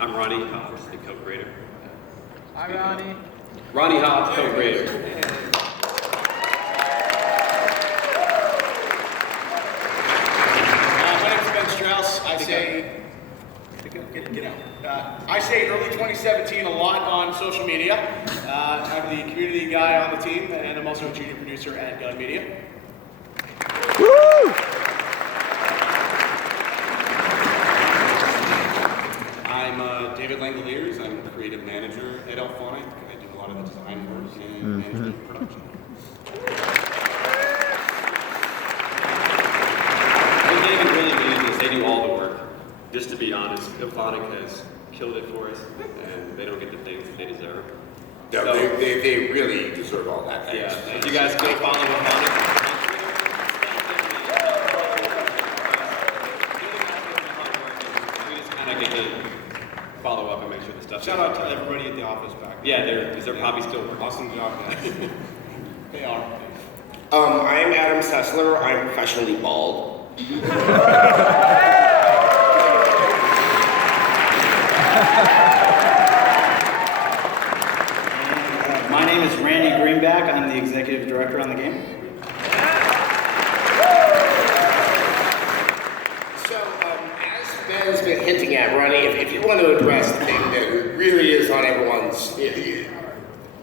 I'm Ronnie Hobbs, the co-creator. Hi, Ronnie. Ronnie Hobbs, co-creator. My name's Ben Strauss. I say, get out. I say early 2017 a lot on social media. I'm the community guy on the team, and I'm also a junior producer at Gun Media. Woo! I'm David Langoliers. I'm the creative manager at Elphonic. I do a lot of the design work and management and production. What David really means is they do all the work. Just to be honest, Elphonic has killed it for us, and they don't get the things that they deserve. No, So, they really deserve all that. yeah, Thanks. if you guys go follow Elphonic. We just kind of get to follow up and make sure the stuff. Shout out to everybody at the office back there. Yeah, they're probably still working. Awesome job, guys. They are. I'm Adam Sessler. I'm professionally bald. My name is Randy Greenback. I'm the executive director on the game. So, as Ben's been hinting at, Ronnie, if you want to address the thing that really is on everyone's,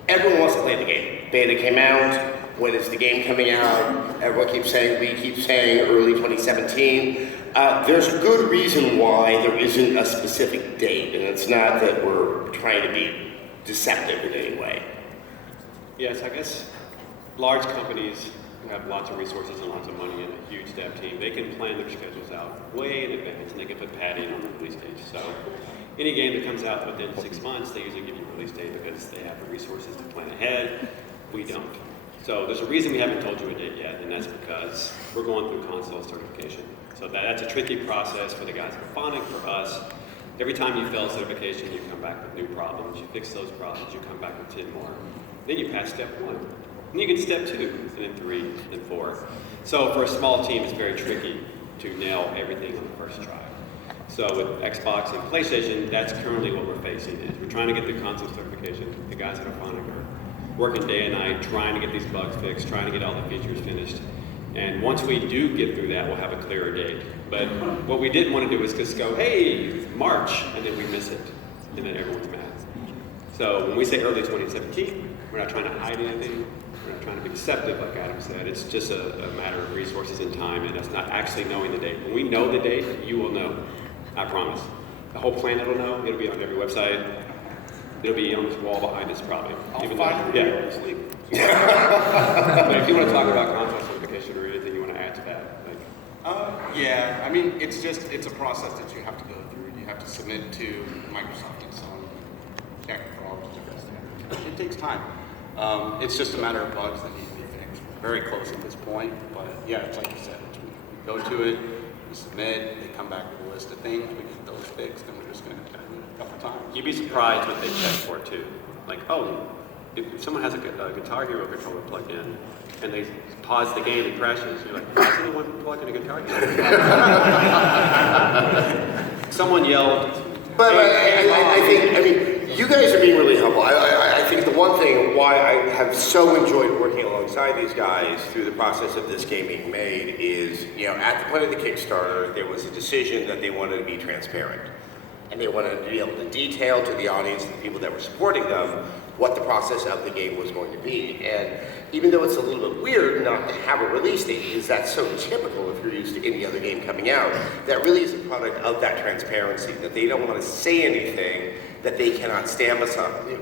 everyone wants to play the game. Beta came out. When is the game coming out? Everyone keeps saying, we keep saying early 2017. There's a good reason why there isn't a specific date, and it's not that we're trying to be deceptive in any way. Yes, I guess large companies who have lots of resources and lots of money and a huge dev team, they can plan their schedules out way in advance, and they can put padding on the release date. So any game that comes out within 6 months, they usually give you a release date because they have the resources to plan ahead. We don't. So there's a reason we haven't told you a date yet, and that's because we're going through console certification. So that's a tricky process for the guys at Elphonic, for us. Every time you fail certification, you come back with new problems. You fix those problems, you come back with 10 more. Then you pass step 1. Then you get step 2, and then 3, and 4. So for a small team, it's very tricky to nail everything on the first try. So with Xbox and PlayStation, that's currently what we're facing. Is we're trying to get through console certification. The guys at Elphonic are working day and night, trying to get these bugs fixed, trying to get all the features finished. And once we do get through that, we'll have a clearer date. But what we didn't want to do is just go, hey, March, and then we miss it. And then everyone's mad. So when we say early 2017, we're not trying to hide anything. We're not trying to be deceptive, like Adam said. It's just a matter of resources and time, and it's not actually knowing the date. When we know the date, you will know. I promise. The whole planet will know. It'll be on every website. It'll be on this wall behind us, probably. I'll find Yeah. it. Sleep. But if you want to talk about console certification or anything you want to add to that, like, Yeah, I mean, it's a process that you have to go through. You have to submit to Microsoft and some tech problems. It takes time. It's just a matter of bugs that need to be fixed. We're very close at this point, but yeah, it's like you said, we go to it, we submit, they come back with a list of things, we get those fixed, and we're just going to do it a couple times. you'd be surprised what they check for too. Like, oh, if someone has a Guitar Hero controller plugged in, and they pause the game and crashes, you're like, why is anyone plugging a Guitar Hero? Someone yelled. But "Hey, I mean, you guys are being really humble. I think the one thing why I have so enjoyed working alongside these guys through the process of this game being made is, at the point of the Kickstarter, there was a decision that they wanted to be transparent. And they wanted to be able to detail to the audience and the people that were supporting them what the process of the game was going to be. And even though it's a little bit weird not to have a release date, because that's so typical if you're used to any other game coming out, that really is a product of that transparency, that they don't want to say anything that they cannot stand behind,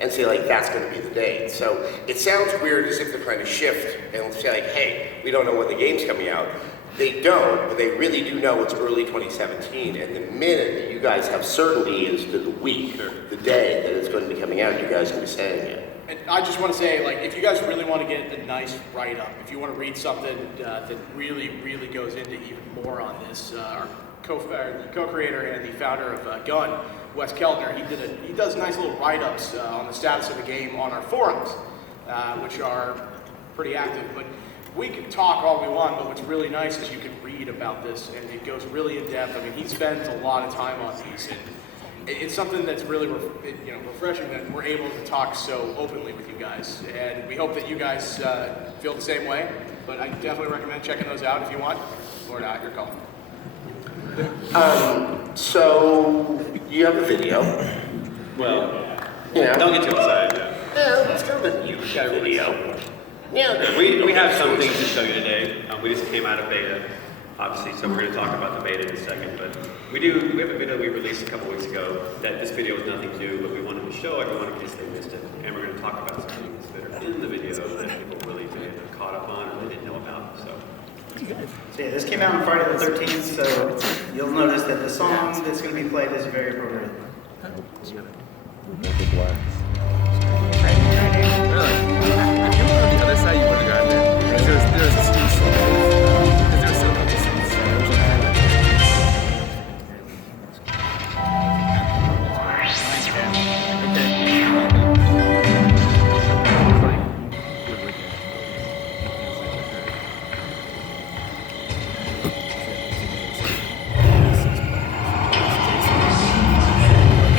and say, like, that's going to be the date. So it sounds weird as if they're trying to shift and say, like, hey, we don't know when the game's coming out. They don't, but they really do know it's early 2017, and the minute that you guys have certainty as to the week, the day that it's going to be coming out, you guys can be saying it. And I just want to say, like, if you guys really want to get a nice write-up, if you want to read something that really, really goes into even more on this, our co-creator and the founder of Gun, Wes Keltner, he does nice little write-ups on the status of the game on our forums, which are pretty active. But we can talk all we want, but what's really nice is you can read about this, and it goes really in depth. I mean, he spends a lot of time on these, and it's something that's really refreshing that we're able to talk so openly with you guys. And we hope that you guys feel the same way. But I definitely recommend checking those out if you want, or not, your call. So you have a video. Well, Yeah. don't get too excited. Yeah, it's kind of a huge video. Yeah. We have some things to show you today. We just came out of beta, obviously, so we're going to talk about the beta in a second. But we have a video we released a couple weeks ago that this video is nothing new, but we wanted to show everyone in case they missed it. And we're going to talk about some things that are in the video that people really may have caught up on or didn't know about. So So yeah, this came out on Friday the 13th, so you'll notice that the song that's going to be played is very appropriate. Really? If you were on the other side, you would have gotten there. Because there's two songs. Because there's still a couple songs.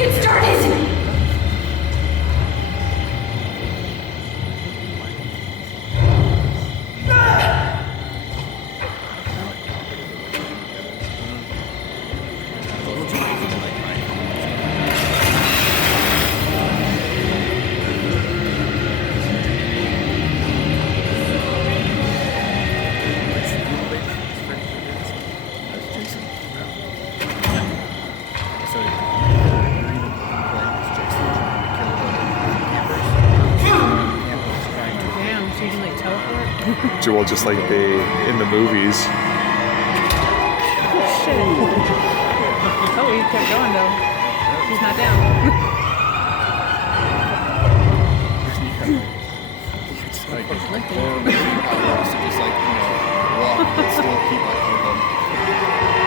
It started! Damn, so you can like teleport? Well, just like they in the movies. Shit. Oh, he kept going though. He's not down. It's like horrible powers to just like, walk but still keep up with them.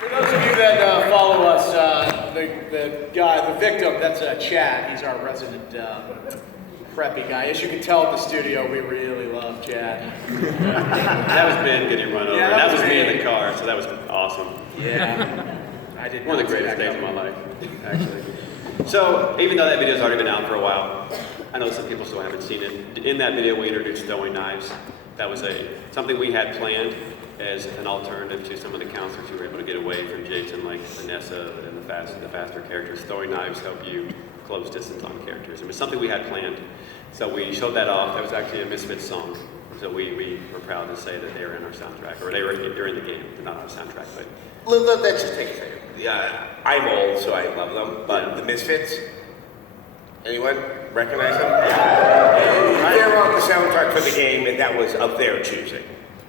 For those of you that follow us, the victim, that's Chad. He's our resident preppy guy. As you can tell at the studio, we really love Chad. that was Ben getting run over. Yeah, and that that was was me in me. the car, so that was awesome. Yeah. I did One of the greatest days of my life, actually. So, even though that video's already been out for a while, I know some people still haven't seen it. In that video, we introduced throwing knives. That was something we had planned as an alternative to some of the counselors who were able to get away from Jason, like Vanessa and the faster characters. Throwing knives help you close distance on characters. It was something we had planned. So we showed that off. That was actually a Misfits song. So we were proud to say that they were in our soundtrack, or they were during the game. They're not on our soundtrack, but Let's just take a second. Yeah, I'm old, so I love them. But the Misfits, anyone recognize them? They were on the soundtrack for the game, and that was of their choosing.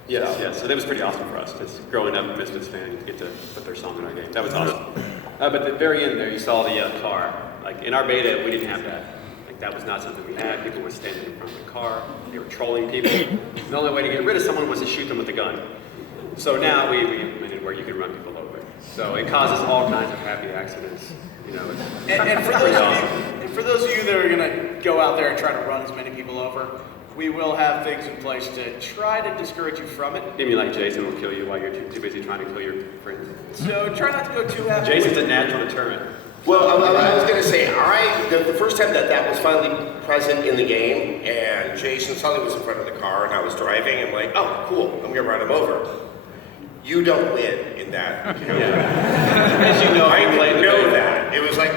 yes. So that was pretty awesome for us. Just growing up a Misfits fan, you get to put their song in our game. That was awesome. But at the very end there, you saw the car. Like in our beta, we didn't have that. Like that was not something we had. People were standing in front of the car. They were trolling people. The only way to get rid of someone was to shoot them with a gun. So now we implemented where you can run people over. So it causes all kinds of happy accidents. You know, And for it's those pretty of awesome. you, and for those of you that are gonna go out there and try to run as many people over, we will have things in place to try to discourage you from it. You mean like Jason will kill you while you're too busy trying to kill your friends? So try not to go too heavy. Jason's a natural deterrent. Well, I was going to say, the first time that was finally present in the game, and Jason suddenly was in front of the car, and I was driving, I'm like, oh, cool, I'm going to run him over. You don't win in that. As you know, I played the know beta. that. It was like,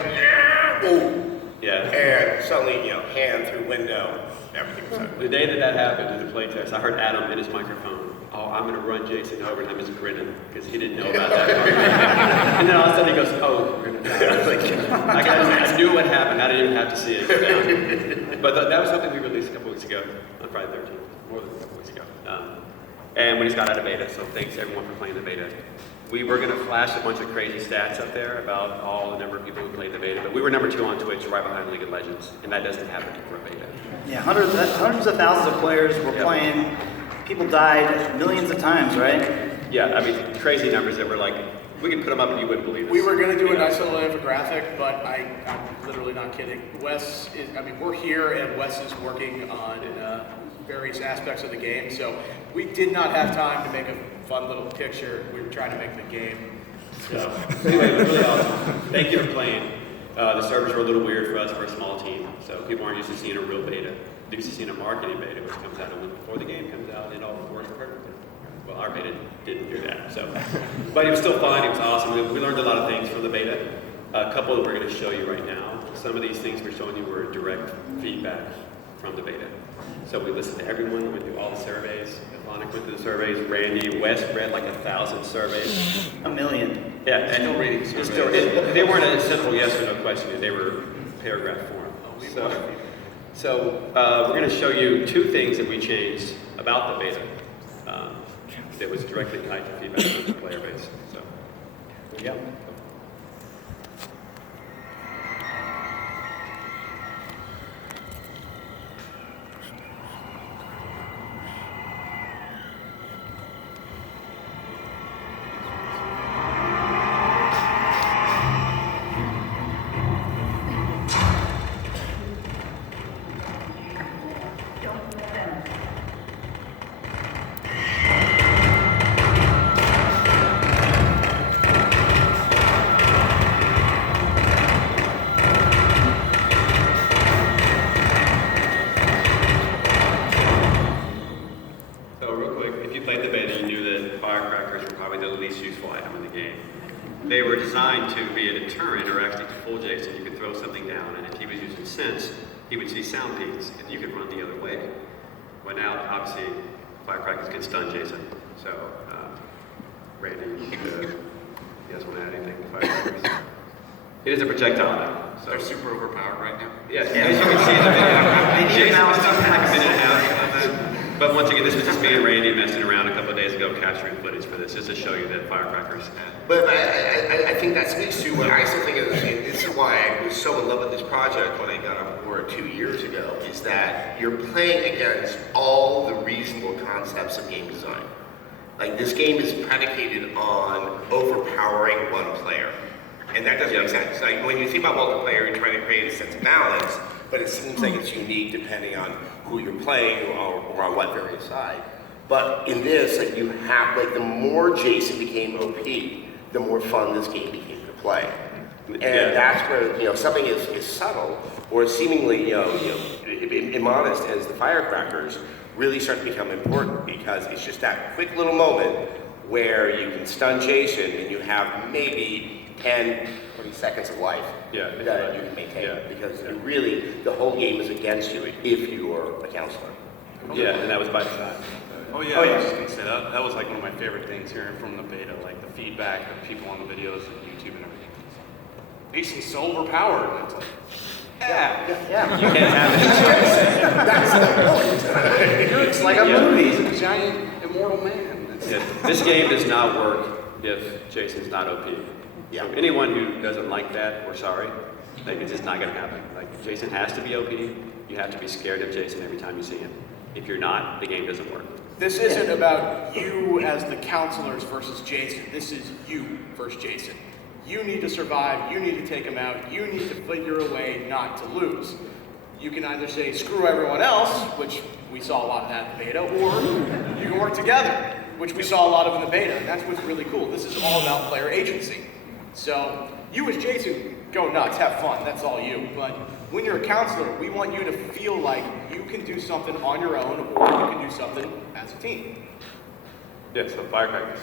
oh. Yeah. And suddenly, hand through window, everything was ugly. The day that happened in the playtest, I heard Adam in his microphone. Oh, I'm gonna run Jason over, and I'm just grinning because he didn't know about that part. And then all of a sudden he goes, "Oh, we're gonna die." I knew what happened. I didn't even have to see it. But that was something we released a couple weeks ago on Friday the 13th, more than a couple weeks ago. And we just got out of beta, so thanks everyone for playing the beta. We were going to flash a bunch of crazy stats up there about all the number of people who played the beta, but we were number 2 on Twitch, right behind League of Legends, and that doesn't happen for a beta. Yeah, hundreds of thousands of players were playing. People died millions of times, right? Yeah, I mean, crazy numbers that were like, we could put them up and you wouldn't believe it. We were going to do a nice little infographic, but I'm literally not kidding. Wes is, I mean, we're here and Wes is working on various aspects of the game, so we did not have time to make a fun little picture. We were trying to make the game. So Anyway, it was really awesome. Thank you for playing. The servers were a little weird for us for a small team, so people aren't used to seeing a real beta. They're used to seeing a marketing beta, which comes out a week before the game comes out, and it all works perfectly. Well, our beta didn't do that, so. But it was still fun, it was awesome. We learned a lot of things from the beta. A couple that we're going to show you right now. Some of these things we're showing you were direct feedback from the beta. So we listened to everyone, we went through all the surveys. Ivonic went through the surveys, Randy, Wes read like 1,000 surveys. 1 million. Yeah, and Still reading it's surveys. they weren't a simple yes or no question, they were paragraph form. So we're going to show you 2 things that we changed about the beta that was directly tied to feedback from the player base. So, yeah. So real quick, if you played the beta, you knew that Firecrackers were probably the least useful item in the game. They were designed to be a deterrent, or actually to fool Jason. You could throw something down, and if he was using sense, he would see sound beats, and you could run the other way. Well, now, obviously, Firecrackers can stun Jason. So, Randy, you guys want to add anything to Firecrackers? It is a projectile now. So. They're super overpowered right now. Yes, as you can see in the video, Jason was talking like a minute and a half of it. But once again, this was just me and Randy messing around a couple of days ago, capturing footage for this, just to show you that Firecrackers. But I think that speaks to what I still think is, and this is why I was so in love with this project when I got on board 2 years ago, is that you're playing against all the reasonable concepts of game design. Like, this game is predicated on overpowering one player. And that doesn't make sense. Like, when you think about multiplayer, you're trying to create a sense of balance, but it seems like it's unique depending on who you're playing or on what various side. But in this, like, you have, like, the more Jason became OP, the more fun this game became to play. And that's where, you know, something is subtle or seemingly, immodest as the Firecrackers really start to become important, because it's just that quick little moment where you can stun Jason and you have maybe 10, 20 seconds of life that you can maintain, because you really, the whole game is against you if you're a counselor. Yeah, and that was by design. Oh yeah, I was just gonna say that was like one of my favorite things hearing from the beta, like the feedback of people on the videos and YouTube and everything. Jason's so overpowered, and it's like, Yeah. You can't have it. That's the point. It's like a movie. He's a giant immortal man. It's, Yeah, this game does not work if Jason's not OP. Yeah. So anyone who doesn't like that, we're sorry. Like, it's just not gonna happen. Like, Jason has to be OP. You have to be scared of Jason every time you see him. If you're not, the game doesn't work. this isn't about you as the counselors versus Jason. This is you versus Jason. You need to survive, you need to take him out, you need to figure a way not to lose. You can either say, screw everyone else, which we saw a lot of that in the beta, or you can work together, which we saw a lot of in the beta. And that's what's really cool. This is all about player agency. So you as Jason, go nuts, have fun, that's all you. But when you're a counselor, we want you to feel like you can do something on your own, or you can do something as a team. Yeah, so Firecrackers.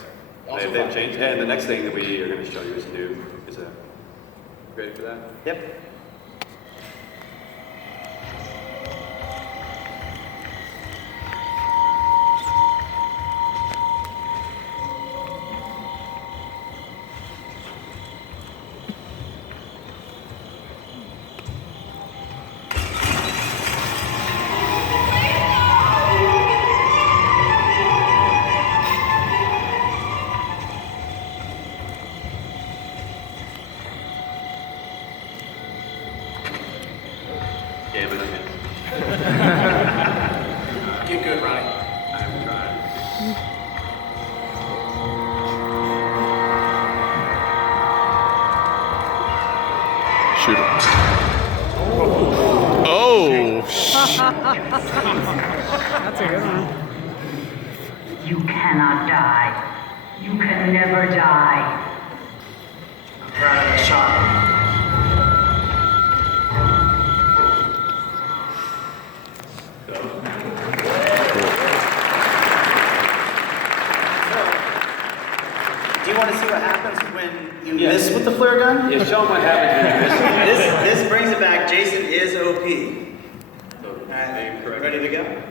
Also They've fun. changed. And the next thing that we are going to show you is new. Is that ready for that? Yep. damn it, okay. Get good, Ronnie. I'm trying. Shoot him. Oh! That's a good one. You cannot die. You can never die. I'm proud of that shot. Do you want to see what happens when you miss with the flare gun? Yeah, show them what happens when you miss. This brings it back. Jason is OP. All right, ready to go?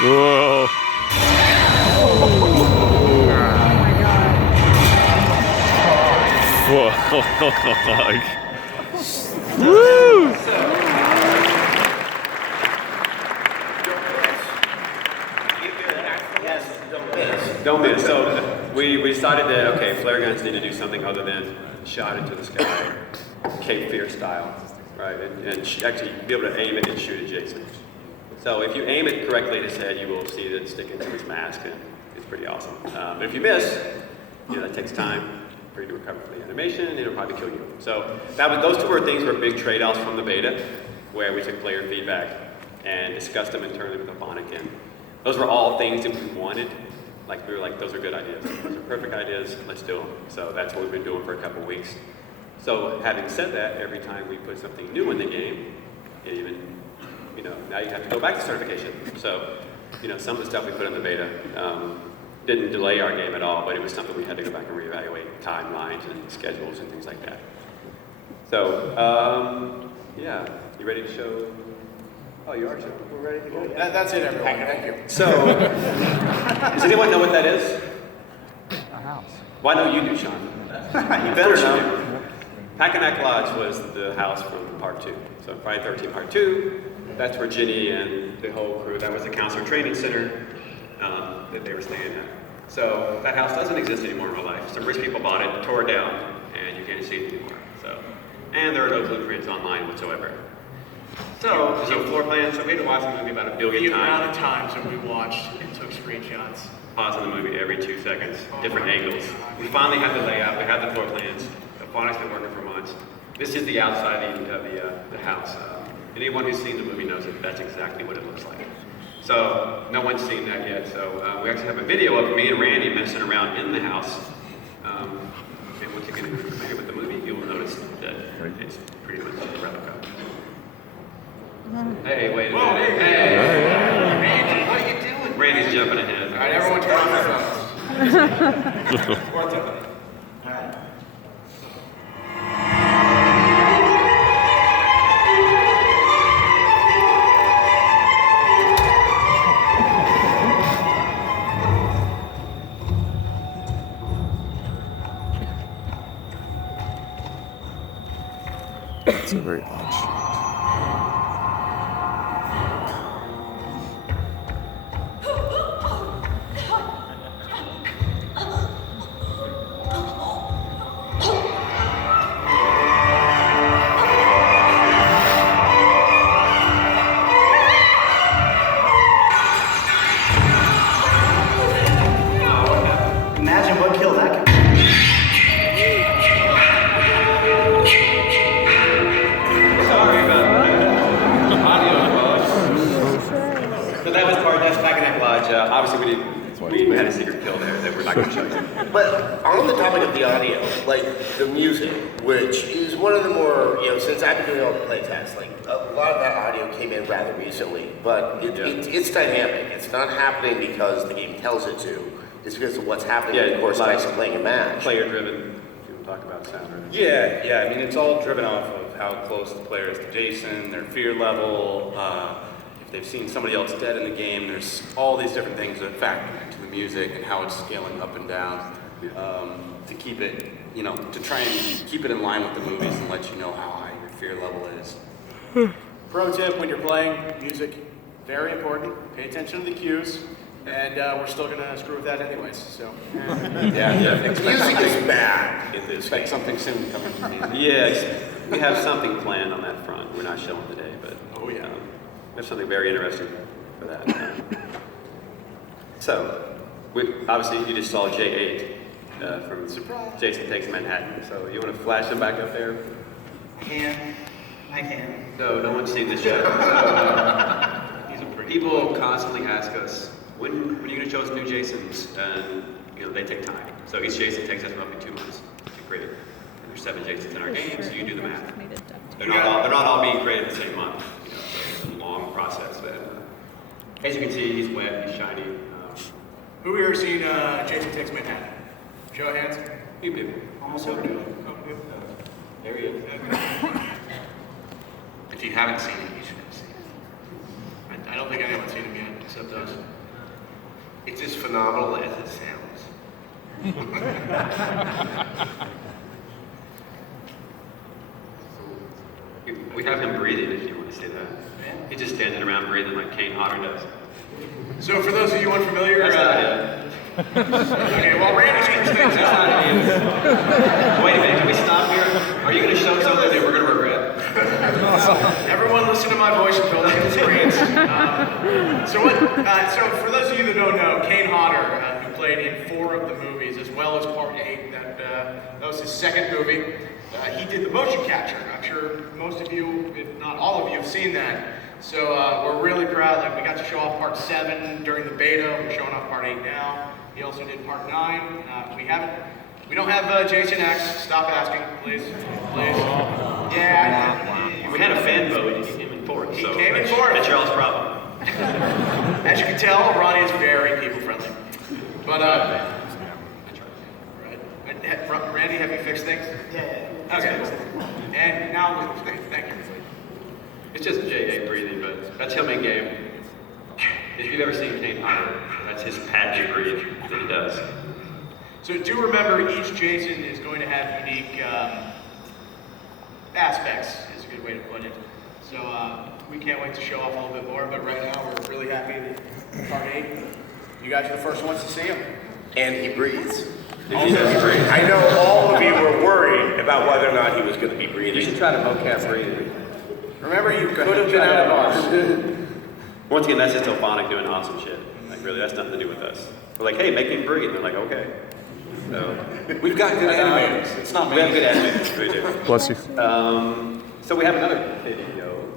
Whoa. Whoa. Woo! Don't miss. So we decided that, okay, flare guns need to do something other than shot into the sky, Cape Fear style, right? And actually be able to aim it and shoot at Jason. So if you aim it correctly at his head, you will see it stick into his mask, and it's pretty awesome. But if you miss, that takes time for you to recover from the animation, and it'll probably kill you. So those two things were big trade-offs from the beta, where we took player feedback and discussed them internally with Packanack, and those were all things that we wanted. Like, we were like, those are good ideas. Those are perfect ideas. Let's do them. So that's what we've been doing for a couple of weeks. So having said that, every time we put something new in the game, it even, now you have to go back to certification. So, some of the stuff we put in the beta didn't delay our game at all, but it was something we had to go back and reevaluate timelines and schedules and things like that. So, yeah, you ready to show? Oh, you are showing. We're ready to go. That's it, everyone. Thank you. So, does anyone know what that is? A house. Why don't you do, Sean? You better know. Packanack Lodge was the house from Part 2. So Friday 13 Part 2, that's where Ginny and the whole crew, that was the counselor training center that they were staying at. So that house doesn't exist anymore in real life. Some rich people bought it, tore it down, and you can't see it anymore. So, and there are no blueprints online whatsoever. So, there's no floor plan, so we had to watch the movie about a billion The times. amount of times that we watched and took screenshots. Pausing the movie every 2 seconds, different angles. We finally have the layout, we have the floor plans. The phonics been working for months. This is the outside of the house. Anyone who's seen the movie knows that that's exactly what it looks like. So no one's seen that yet. So we actually have a video of me and Randy messing around in the house. And once you get familiar with the movie, you'll notice that it's pretty much a replica. Hey, wait a minute. Hey. Randy, what are you doing? Randy's jumping ahead. All right, everyone turn off your phones. All right. It's a very odd shot. Imagine what kill that could be. Sorry about that. Audio. So that's Packanack Lodge. Obviously, we did We had a secret kill there that we're not going to show you. But on the topic of the audio, like the music, which is one of the more, since I've been doing all the playtests, like a lot of that audio came in rather recently, but it's dynamic. It's not happening because the game tells it to. It's because of what's happening in the course of playing a match. Player-driven. People talk about sound. Right? Yeah. I mean, it's all driven off of how close the player is to Jason, their fear level. If they've seen somebody else dead in the game, there's all these different things that factor into the music and how it's scaling up and down to keep it, to try and keep it in line with the movies and let you know how high your fear level is. Pro tip when you're playing music, very important. Pay attention to the cues. And we're still going to screw with that anyways, so. Yeah. Music is bad in this game. Expect something soon coming from me. Yeah, we have something planned on that front. We're not showing today, but there's something very interesting for that. So, obviously you just saw J8 from Jason Takes Manhattan. So you want to flash him back up there? I can. No one's seen this yet. People constantly ask us, when are you going to show us new Jasons? And they take time. So each Jason takes us roughly 2 months to create. And there's 7 Jasons in our game, so you do the math. They're not all being created the same month. So it's a long process. But, as you can see, he's wet, he's shiny. Who here has seen Jason Takes Manhattan? Show of hands. Few people. Almost everybody. There he is. If you haven't seen it, you should have seen it. I don't think anyone's seen him yet, except us. It's as phenomenal as it sounds. We have him breathing, if you want to see that. He's just standing around breathing like Kane Hodder does. So for those of you unfamiliar, That's not it. okay, well Randy screws things That's up. not it. Wait a minute, can we stop here? Are you going to show something that we're going to regret? Everyone listen to my voice and don't look at the screens. So for those of you that don't know, Kane Hodder, who played in 4 of the movies, as well as Part 8, that was his second movie. He did the motion capture. I'm sure most of you, if not all of you, have seen that. So we're really proud. Like, we got to show off Part 7 during the beta. We're showing off Part 8 now. He also did Part 9. We don't have Jason X. Stop asking, please. Yeah. We had a fan vote. He came in 4th. He came in 4th. That's y'all's problem. As you can tell, Ronnie is very people-friendly. But, right. Randy, have you fixed things? Yeah. Okay. And now, thank you. It's just J8 breathing, but that's him in game. If you've ever seen Kane Hodder, that's his patented breathe that he does. So do remember, each Jason is going to have unique aspects, is a good way to put it. So we can't wait to show off a little bit more, but right now we're really happy that Part 8, you guys are the first ones to see him. And he breathes. He does breathe. I know all of you were worried about whether or not he was going to be You breathing. should try to vocab breathe. Remember, you could have been out of ours. Once again, that's just Ophonic doing awesome shit. Like, really, that's nothing to do with us. We're like, hey, make him breathe. They're like, okay. So, We've got good animators. It's not we have me. good animators. We do. Bless you. So we have another video.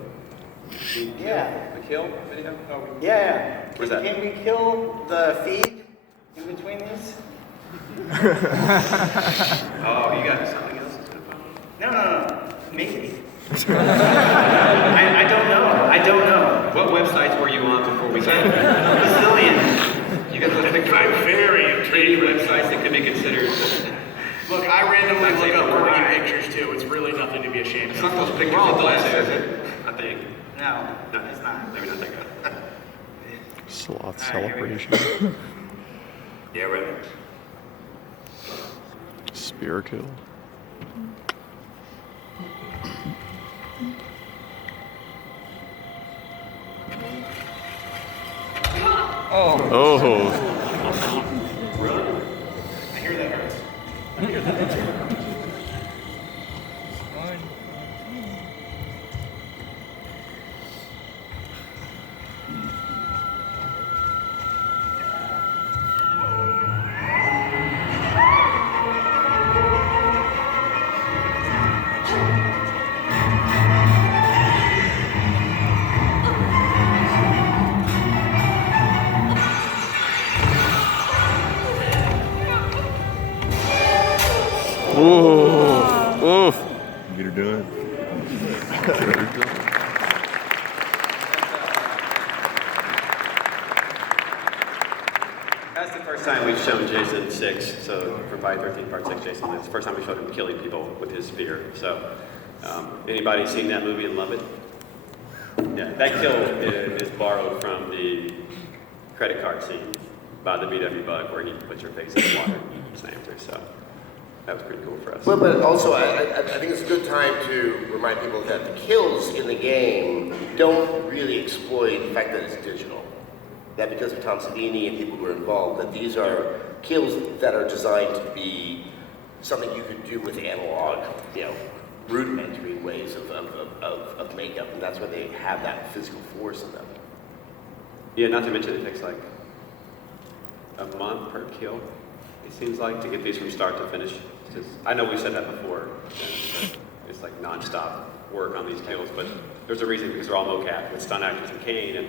Yeah. The kill video? Oh, Yeah. Where's that? Can we kill the feed in between these? oh, you got something else? No. Maybe. I don't know. What websites were you on before we came? Bazillion. You got those big very intriguing websites that could be considered. Look, I randomly look up Bernie pictures too. It's really nothing to be ashamed It's of. not those pictures of glasses, is it? I think. No, it's not. Maybe not that good. Sloth All right, here we go. celebration. Yeah, right. Spear kill. Oh. I hear that hurts. Ooh. Get her done. That's the first time we've shown Jason 6, so for Friday 13 Part 6, Jason, it's the first time we showed him killing people with his spear. So, anybody seen that movie and love it? Yeah, that kill is borrowed from the credit card scene by the VW Bug where he puts your face in the water and slams her, so that was pretty cool for us. But also, I think it's a good time to remind people that the kills in the game don't really exploit the fact that it's digital. That because of Tom Savini and people who are involved, that these are kills that are designed to be something you could do with analog, rudimentary ways of makeup, and that's why they have that physical force in them. Yeah, not to mention it takes like a month per kill, it seems like, to get these from start to finish. I know we've said that before, but it's like non-stop work on these kills, but there's a reason, because they're all mocap with stunt actors and Kane, and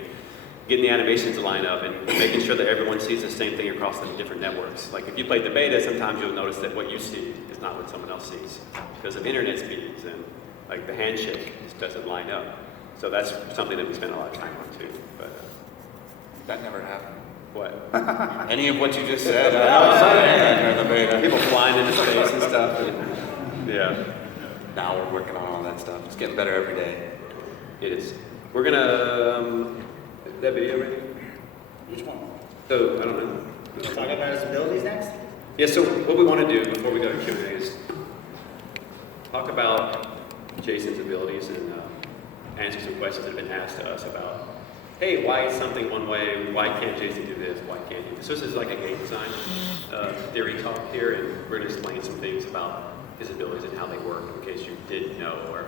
getting the animations to line up and making sure that everyone sees the same thing across the different networks. Like if you played the beta, sometimes you'll notice that what you see is not what someone else sees because of internet speeds and like the handshake just doesn't line up. So that's something that we spend a lot of time on too. But That never happened. what? Any of what you just said, during the beta. People flying into space and stuff. And, yeah, Now we're working on all that stuff. It's getting better every day. it is. We're gonna is that video ready? Which one? So I don't know. Talk about his abilities next? Yeah, so what we want to do before we go to Q&A is talk about Jason's abilities and answer some questions that have been asked to us about, hey, why is something one way? Why can't Jason do this? Why can't he? So this is like a game design theory talk here, and we're going to explain some things about his abilities and how they work in case you didn't know.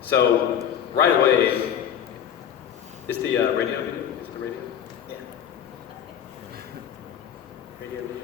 So right away, is the radio video? Is it the radio? Yeah. Radio video?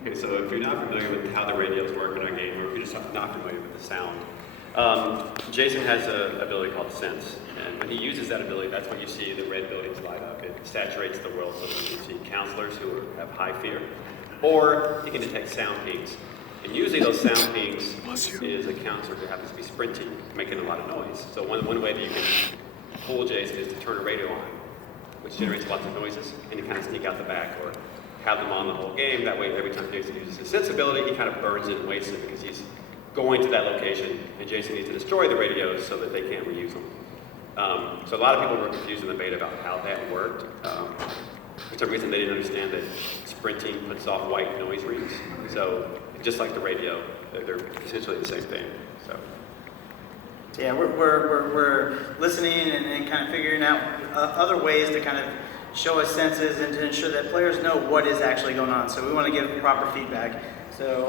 Okay, so if you're not familiar with how the radios work in our game, or if you're just not familiar with the sound, Jason has an ability called Sense, and when he uses that ability, that's when you see the red buildings light up. It saturates the world so that you can see counselors who have high fear, or he can detect sound pings. And usually those sound pings is a counselor who happens to be sprinting, making a lot of noise. So one way that you can fool Jason is to turn a radio on, which generates lots of noises, and you kind of sneak out the back or have them on the whole game. That way, every time Jason uses his sensibility, he kind of burns it and wastes it because he's going to that location, and Jason needs to destroy the radios so that they can't reuse them. So a lot of people were confused in the beta about how that worked. For some reason, they didn't understand that sprinting puts off white noise rings. So just like the radio, they're essentially the same thing. So. Yeah, we're listening and kind of figuring out other ways to kind of show us senses and to ensure that players know what is actually going on. So we want to give proper feedback. So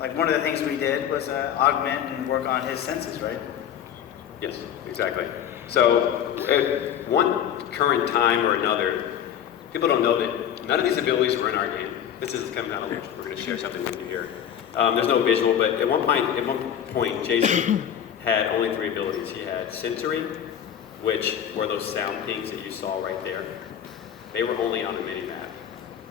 like one of the things we did was augment and work on his senses, right? Yes, exactly. So at one current time or another, people don't know that none of these abilities were in our game. This is kind of we're going to share something with you here. There's no visual, but at one point, Jason had only 3 abilities. He had sensory, which were those sound pings that you saw right there. They were only on a mini-map,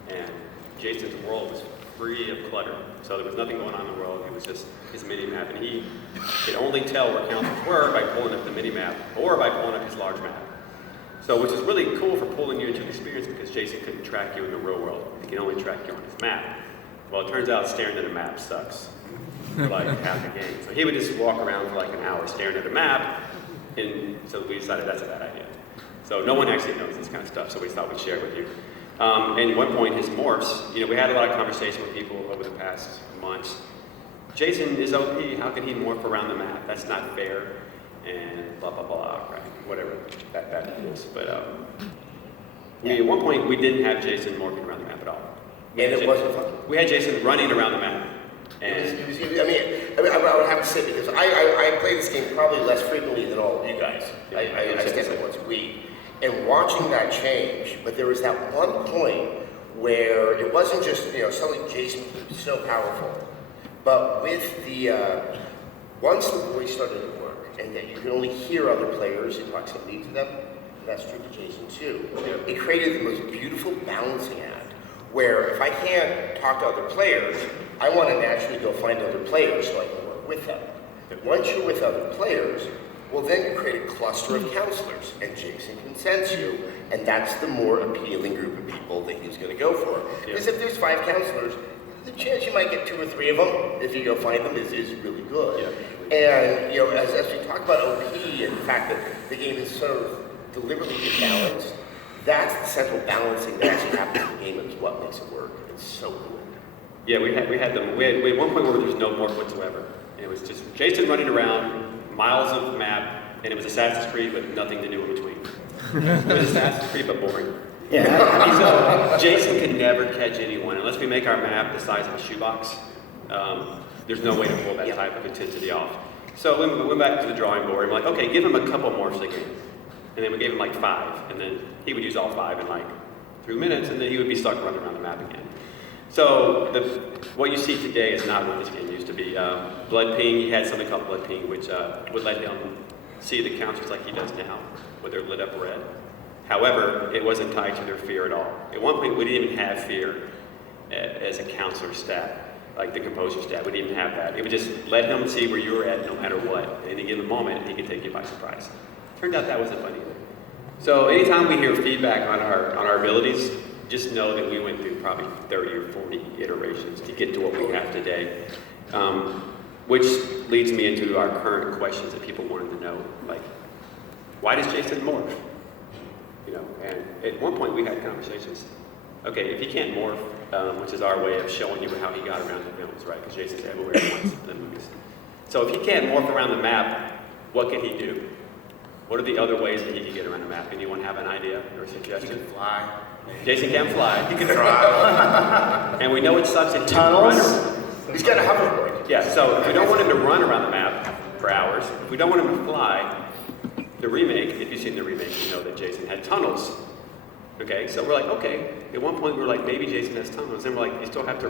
and Jason's world was free of clutter. So there was nothing going on in the world. It was just his mini-map, and he could only tell where counselors were by pulling up the mini-map or by pulling up his large map. So which is really cool for pulling you into the experience because Jason couldn't track you in the real world. He can only track you on his map. Well, it turns out staring at a map sucks for like half the game. So he would just walk around for like an hour staring at a map, and so we decided that's a bad idea. So no one actually knows this kind of stuff, so we thought we'd share it with you. And at one point, his morphs, we had a lot of conversation with people over the past months. Jason is OP, how can he morph around the map? That's not fair, and blah, blah, blah, right? Whatever that is. But at one point, we didn't have Jason morphing around the map at all. And it wasn't fun. We had Jason running around the map. And I would have to say, because I play this game probably less frequently than all of you guys. I step it once a week. And watching that change, but there was that one point where it wasn't just, suddenly Jason was so powerful, but with the, once the voice started to work, and that you could only hear other players in proximity to them, and that's true to Jason too, it created the most beautiful balancing act, where if I can't talk to other players, I want to naturally go find other players so I can work with them. Once you're with other players, well, then you create a cluster of counselors, and Jason can sense you, and that's the more appealing group of people that he's going to go for. Because if there's 5 counselors, the chance you might get 2 or 3 of them, if you go find them, is really good. And, as we talk about OP and the fact that the game is sort of deliberately imbalanced, that's the central balancing that actually happens in the game and is what makes it work. It's so cool. yeah, we had them. We had one point where there was no morph whatsoever. It was just Jason running around, miles of map, and it was Assassin's Creed with nothing to do in between. It was Assassin's Creed, but boring. So Jason could never catch anyone unless we make our map the size of a shoebox. There's no way to pull that type of intensity off. So we went back to the drawing board and we're like, okay, give him a couple morphs again. And then we gave him like 5, and then he would use all 5 in like 3 minutes, and then he would be stuck running around the map again. So what you see today is not what this game used to be. Blood Ping, he had something called Blood Ping, which would let him see the counters like he does now, where they're lit up red. However, it wasn't tied to their fear at all. At one point, we didn't even have fear as a counselor stat, like the composer stat. We didn't even have that. It would just let him see where you were at no matter what. At any given moment, he could take you by surprise. Turned out that wasn't funny either. So anytime we hear feedback on our abilities, just know that we went through probably 30 or 40 iterations to get to what we have today. Which leads me into our current questions that people wanted to know, like, why does Jason morph? And at one point we had conversations. Okay, if he can't morph, which is our way of showing you how he got around the villains, right? Because Jason's everywhere at once in the movies. So if he can't morph around the map, what can he do? What are the other ways that he can get around the map? Anyone have an idea or a suggestion? He can fly. Jason can fly. He can drive. And we know it sucks if Tunnels? He's got a hoverboard. Yeah, so if we don't want him to run around the map for hours, if we don't want him to fly, the remake, if you've seen the remake, you know that Jason had tunnels. Okay, so we're like, okay, at one point we were like, maybe Jason has tunnels, and we're like, you still have to